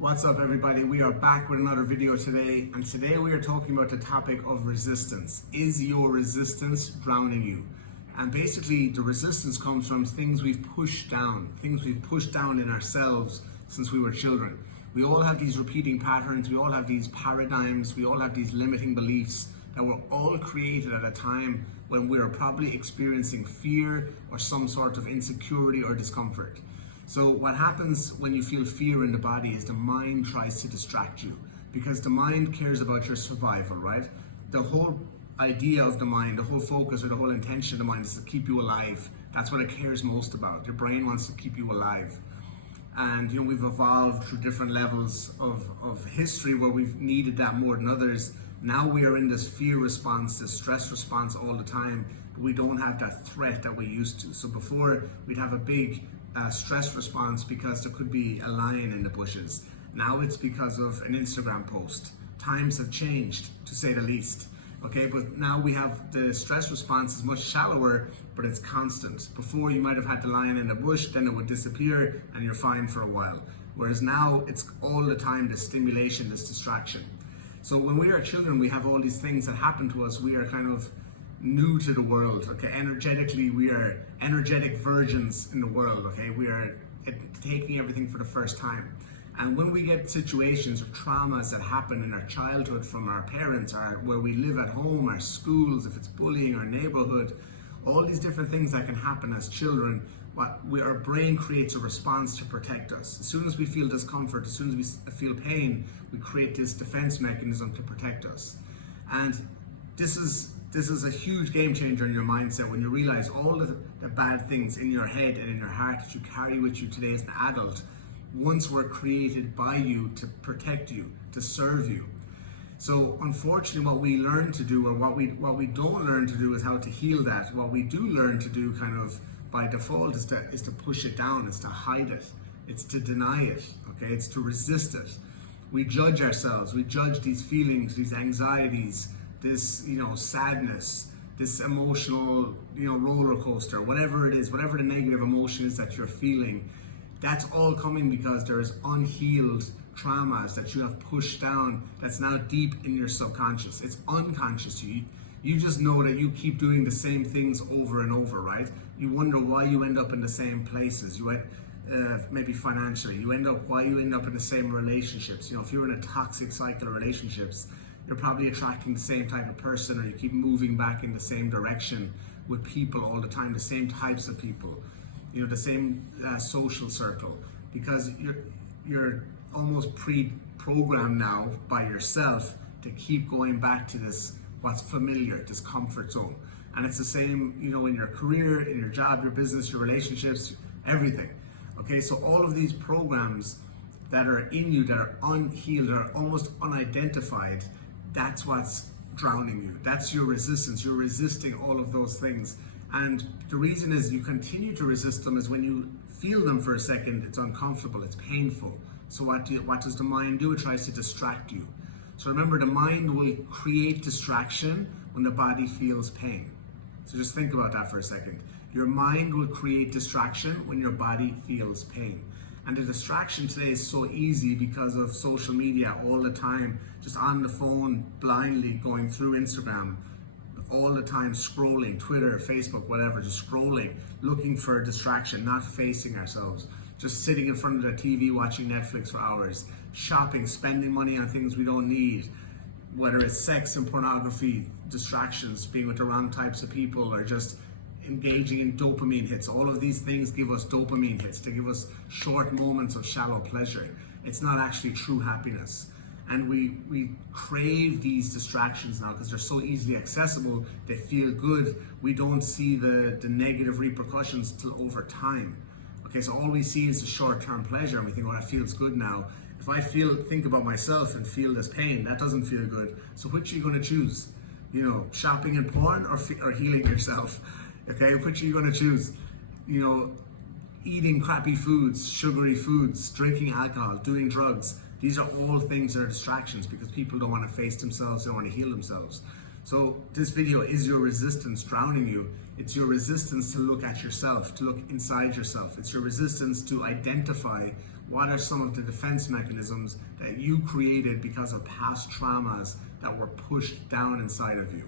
What's up everybody? We are back with another video today, and today we are talking about the topic of resistance. Is your resistance drowning you? And basically the resistance comes from things we've pushed down in ourselves since we were children. We all have these repeating patterns, we all have these paradigms, we all have these limiting beliefs that were all created at a time when we were probably experiencing fear or some sort of insecurity or discomfort. So what happens when you feel fear in the body is the mind tries to distract you, because the mind cares about your survival, right? The whole idea of the mind, the whole focus or the whole intention of the mind is to keep you alive. That's what it cares most about. Your brain wants to keep you alive. And we've evolved through different levels of history where we've needed that more than others. Now we are in this fear response, this stress response all the time, but we don't have that threat that we used to. So before, we'd have a big stress response because there could be a lion in the bushes. Now it's because of an Instagram post. Times have changed, to say the least. Okay, but now we have the stress response is much shallower, but it's constant. Before, you might have had the lion in the bush, then it would disappear and you're fine for a while. Whereas now it's all the time, this stimulation, this distraction. So when we are children, we have all these things that happen to us. We are kind of new to the world, okay? Energetically, we are energetic virgins in the world, okay? We are taking everything for the first time. And when we get situations or traumas that happen in our childhood from our parents, or where we live at home, our schools, if it's bullying, our neighborhood, all these different things that can happen as children, our brain creates a response to protect us. As soon as we feel discomfort, as soon as we feel pain, we create this defense mechanism to protect us. And this is a huge game changer in your mindset when you realize all the bad things in your head and in your heart that you carry with you today as an adult once were created by you to protect you, to serve you. So unfortunately, what we learn to do, or what we don't learn to do, is how to heal that. What we do learn to do kind of by default is to push it down, is to hide it, it's to deny it, okay? It's to resist it. We judge ourselves, we judge these feelings, these anxieties, this sadness, this emotional roller coaster, whatever it is, whatever the negative emotion is that you're feeling. That's all coming because there is unhealed traumas that you have pushed down that's now deep in your subconscious. It's unconscious. You just know that you keep doing the same things over and over, right? You wonder why you end up in the same places. Maybe financially, why you end up in the same relationships. If you're in a toxic cycle of relationships, you're probably attracting the same type of person, or you keep moving back in the same direction with people all the time, the same types of people, the same social circle, because you're almost pre-programmed now by yourself to keep going back to this, what's familiar, this comfort zone. And it's the same, in your career, in your job, your business, your relationships, everything. Okay, so all of these programs that are in you, that are unhealed, that are almost unidentified, that's what's drowning you. That's your resistance. You're resisting all of those things. And the reason is you continue to resist them is when you feel them for a second, it's uncomfortable, it's painful. So what does the mind do? It tries to distract you. So remember, the mind will create distraction when the body feels pain. So just think about that for a second. Your mind will create distraction when your body feels pain. And the distraction today is so easy because of social media all the time, just on the phone, blindly going through Instagram, all the time scrolling, Twitter, Facebook, whatever, just scrolling, looking for a distraction, not facing ourselves, just sitting in front of the TV watching Netflix for hours, shopping, spending money on things we don't need, whether it's sex and pornography, distractions, being with the wrong types of people, or just engaging in dopamine hits. All of these things give us dopamine hits to give us short moments of shallow pleasure. It's not actually true happiness. And we crave these distractions now because they're so easily accessible, they feel good. We don't see the negative repercussions till over time. Okay, so all we see is the short-term pleasure, and we think, oh, that feels good now. If I think about myself and feel this pain, that doesn't feel good. So which are you going to choose? Shopping and porn or healing yourself? Okay, which are you going to choose? Eating crappy foods, sugary foods, drinking alcohol, doing drugs. These are all things that are distractions because people don't want to face themselves, they don't want to heal themselves. So this video is your resistance drowning you. It's your resistance to look at yourself, to look inside yourself. It's your resistance to identify What are some of the defense mechanisms that you created because of past traumas that were pushed down inside of you?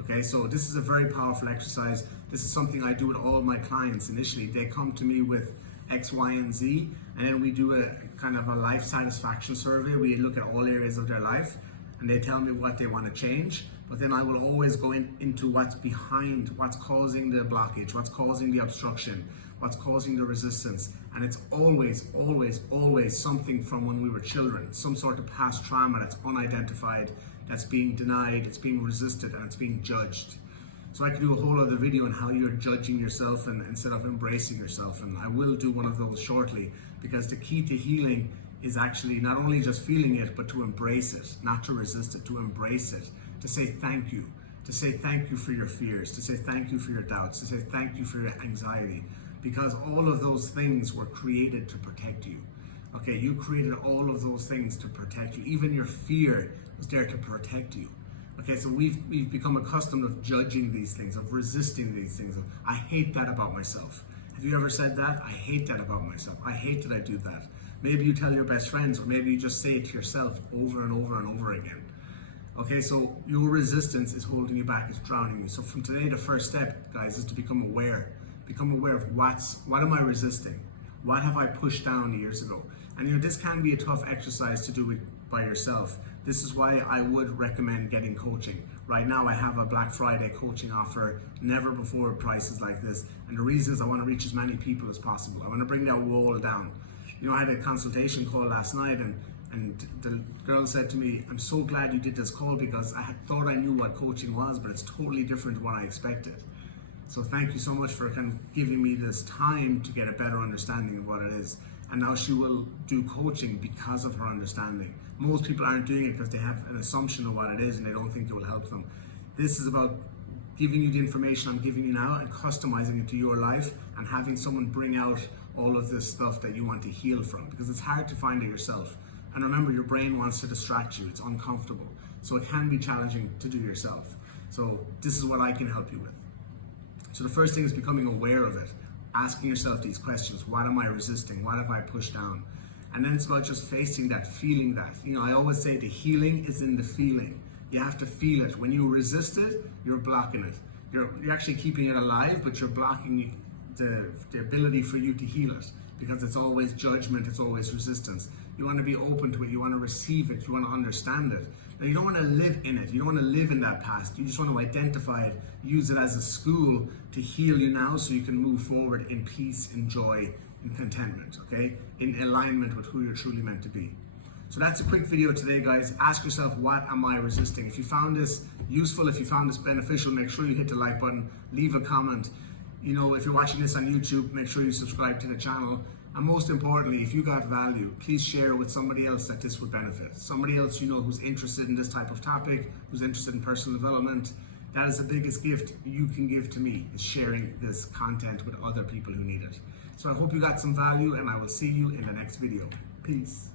Okay, so this is a very powerful exercise. This is something I do with all my clients initially. They come to me with X, Y, and Z, and then we do a kind of a life satisfaction survey. We look at all areas of their life, and they tell me what they want to change. But then I will always go into what's behind, what's causing the blockage, what's causing the obstruction, what's causing the resistance. And it's always, always, always something from when we were children, some sort of past trauma that's unidentified, that's being denied, it's being resisted, and it's being judged. So I could do a whole other video on how you're judging yourself instead of embracing yourself. And I will do one of those shortly, because the key to healing is actually not only just feeling it, but to embrace it, not to resist it, to embrace it, to say thank you, to say thank you for your fears, to say thank you for your doubts, to say thank you for your anxiety, because all of those things were created to protect you. Okay, you created all of those things to protect you. Even your fear was there to protect you. Okay, so we've become accustomed of judging these things, of resisting these things. I hate that about myself. Have you ever said that? I hate that about myself. I hate that I do that. Maybe you tell your best friends, or maybe you just say it to yourself over and over and over again. Okay, so your resistance is holding you back, it's drowning you. So from today, the first step, guys, is to become aware. Become aware of what am I resisting? What have I pushed down years ago? And this can be a tough exercise to do it by yourself. This is why I would recommend getting coaching. Right now I have a Black Friday coaching offer, never before prices like this. And the reason is I want to reach as many people as possible. I want to bring that wall down. I had a consultation call last night, and the girl said to me, I'm so glad you did this call, because I had thought I knew what coaching was, but it's totally different than what I expected. So thank you so much for kind of giving me this time to get a better understanding of what it is. And now she will do coaching because of her understanding. Most people aren't doing it because they have an assumption of what it is and they don't think it will help them. This is about giving you the information I'm giving you now and customizing it to your life, and having someone bring out all of this stuff that you want to heal from, because it's hard to find it yourself. And remember, your brain wants to distract you. It's uncomfortable. So it can be challenging to do yourself. So this is what I can help you with. So the first thing is becoming aware of it. Asking yourself these questions. What am I resisting? What have I pushed down? And then it's about just facing that, feeling that. I always say the healing is in the feeling. You have to feel it. When you resist it, you're blocking it. You're actually keeping it alive, but you're blocking the ability for you to heal it, because it's always judgment, it's always resistance. You want to be open to it, you want to receive it, you want to understand it. Now, you don't want to live in it, you don't want to live in that past. You just want to identify it, use it as a school to heal you now, so you can move forward in peace, in joy, in contentment, okay? In alignment with who you're truly meant to be. So that's a quick video today, guys. Ask yourself, what am I resisting? If you found this useful, if you found this beneficial, make sure you hit the like button, leave a comment. If you're watching this on YouTube, make sure you subscribe to the channel. And most importantly, if you got value, please share with somebody else that this would benefit. Somebody else who's interested in this type of topic, who's interested in personal development. That is the biggest gift you can give to me, is sharing this content with other people who need it. So I hope you got some value, and I will see you in the next video. Peace.